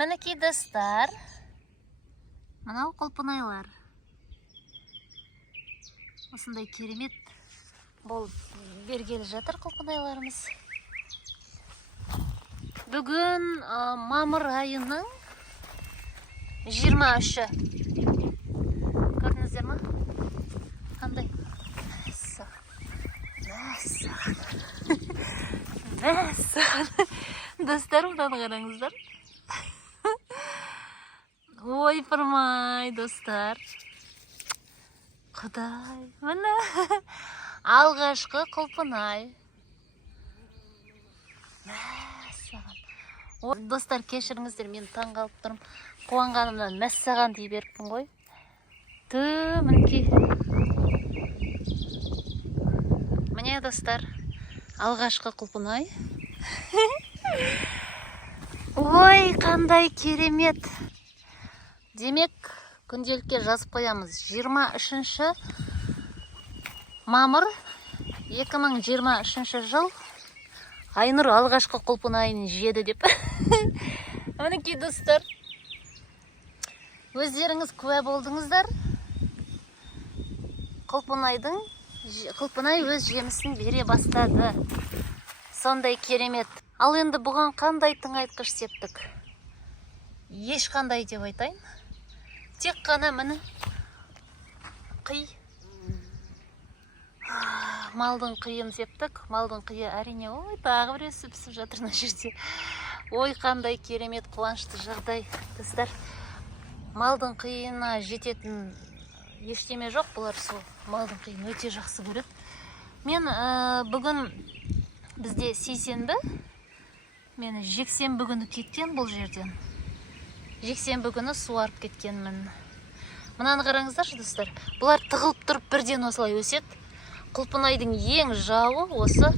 Мінекей достар. Мынау құлпынайлар. Осындай керемет болып бергелі жатыр құлпынайларымыз. Бүгін мамыр айының 23-і. Көрдіңіздер ма? Қандай? Мәссаған. Достар, бұдан қараңыздар. Ой, пырмай, достар. Құдай, міне. Алғашқы құлпынай. Мәссаған. Достар, кешіріңіздер, мен таң қалып тұрмын. Қуанғанымнан мәссаған дей беріппін ғой. Мінекей. Міне, достар, алғашқы құлпынай. Ой, қандай керемет. Демек, күнделікке жазып қоямыз. 23-ші мамыр 2023 жыл. Айнұр алғашқы құлпынайын жеді деп. Мінекей, достар, өздеріңіз куә болдыңыздар. Құлпынай өз жемісін бере бастады. Сондай керемет. Ал енді бұған қандай тыңайтқыш септік? Ешқандай деп айтайын. Тек қана міне қи. Малдың қиын септік. Малдың қиы әрине, ой, тағы бір өсіп жатыр мына жерде. Ой, қандай керемет, қуанышты жағдай. Достар, малдың қиына жететін ештеме жоқ. Бұлар сол малдың қиын өте жақсы көреді. Мен бүгін бізде сейсенбі, мені жексенбі күні кеткен бұл жерден. Жексенбі күні суарып кеткенмін. Мынаны қараңыздар, достар. Бұлар тығылып тұрып бірден осылай өседі. Құлпынайдың ең жауы осы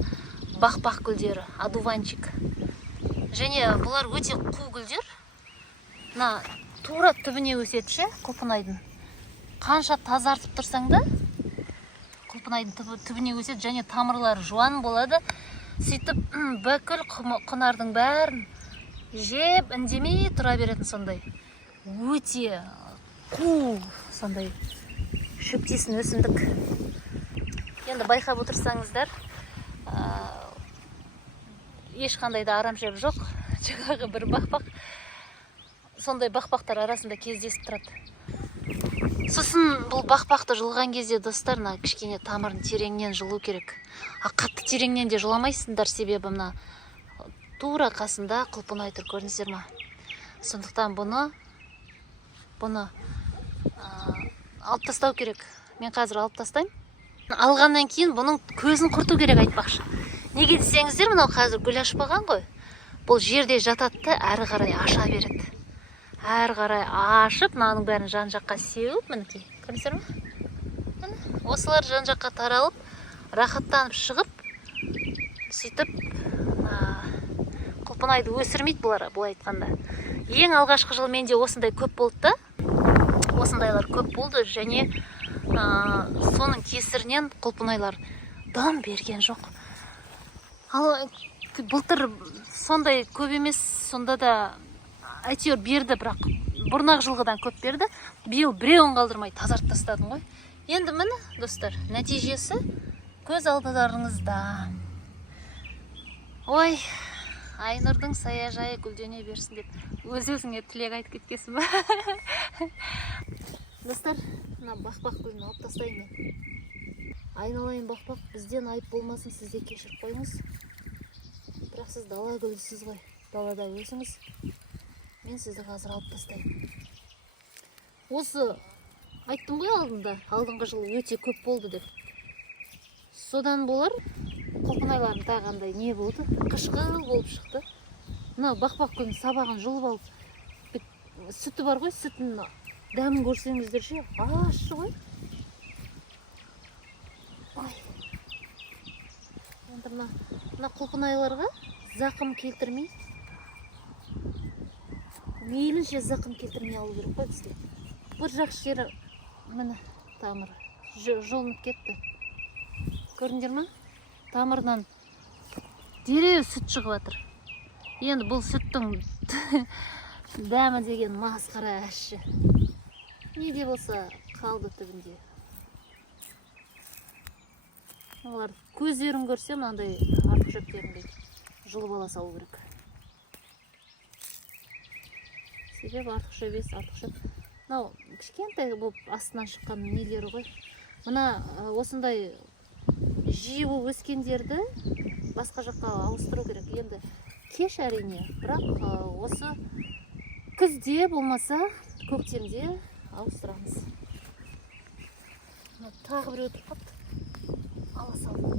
бақбақ гүлдері, адуванчик. Және бұлар өте қу гүлдер. Тура түбіне өсетші құлпынайдың. Қанша тазартып тұрсаң да, құлпынайдың түбіне өсет, және тамырлары жуан болады. Сөйтіп, бүкіл құнардың бәрін жеп, үндемей тұра беретін сондай. Өте қу сондай шөптесін өсімдік. Енді байқап отырсаңыздар, ешқандай да арамшөп жоқ. Жаңағы бір бақбақ, сондай бақбақтар арасында кездесіп тұрады. Сосын бұл бақбақты жұлған кезде, достар, кішкене тамырын тереңнен жұлу керек. Қатты тереңнен де жұламайсыңдар, себебі мына тура қасында құлпынай тұр, көрдіңіздер ма? Сондықтан бұны алып тастау керек. Мен қазір алып тастайым. Алғаннан кейін бұның көзін құрту керек, айтпақшы. Неге десеңіздер, мынау қазір гүл ашпаған ғой. Бұл жерде жатады, әрі қарай аша береді. Әрі қарай ашып, мынаның бәрін жан жаққа сеуіп, мінекей. Көрдіңіздер ме? Осылар жан жаққа таралып, рахаттанып шығып, сөйтіп құлпынайды өсірмейді бұлар, бұлай айтқанда. Ең алғашқы жыл менде осындай көп болды. Осындайлар көп болды, және соның кесірінен құлпынайлар дам берген жоқ. Ал былтыр сондай көп емес, сонда да әйтеуір берді, бірақ бұрнақ жылғыдан көп берді. Биыл біреуін қалдырмай тазартып тастадым ғой. Енді міне, достар, нәтижесі көз алдыларыңызда. Ой, Айнұрдың саяжайы гүлдене берсін деп өз-өзіңе тілек айтып кеткесің ба? Достар, мына бақбақ гүлін алып тастаймын мен. Айналайын бақбақ, бізден айып болмасын, сізде кешіріп қойыңыз. Бірақ сіз дала гүлісіз ғой, далада өзіңіз. Мен сізді қазір алып тастаймын. Осы айттым ғой алдында, алдыңғы жылы өте көп болды деп. Содан болар, құлпынайларын тағандай не болды? Қышқыл болып шықты. Мына бақбақ гүлін сабағын жұлып алып, сүті бар ғой, сүтін дәмін көрсеңіздер ше, ашы ғой. Енді мына құлпынайларға зақым келтірмей, мейлінше зақым келтірмей алу керек қой бізде. Бір жақсы жері міне тамыры жұлынып кетті. Көрдіңдер ма? Тамырынан дереу сүт шығып жатыр. Енді бұл сүттің дәмі деген масқара әші. Не де болса қалды түбінде. Олар көздерін көрсе мынандай артық шөптерін жұлып ала салу керек. Себебі артық шөп емес, артық шөп. Мынау кішкентай болып астынан шыққан нелері ғой. Мына осындай жиі болып өскендерді басқа жаққа ауыстыру керек. Енді кеш әрине, бірақ осы күзде болмаса көктемде ауыстырамыз. Тағы бір өтіп қапты. Ала салдым.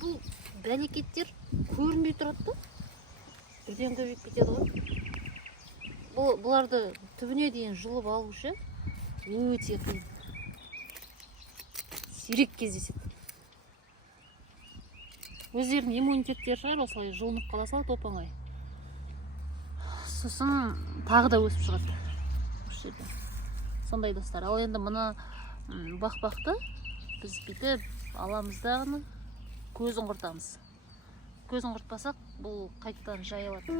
Бұл бәлекеттер көрінбей тұрады да. Бірден көбейіп кетеді ғой. Бұларды түбіне дейін жұлып алу үшін өте қиын. Сирек кездеседі. Өздерінің иммунитеттері шығар, осылай жылынып қала салады оп-оңай. Сосын тағы да өсіп шығады. Сондай достар. Ал енді мұны бақбақты біз бүйтіп аламыз дағы көзін құртамыз. Көзін құртпасақ, бұл қайтадан жайылады.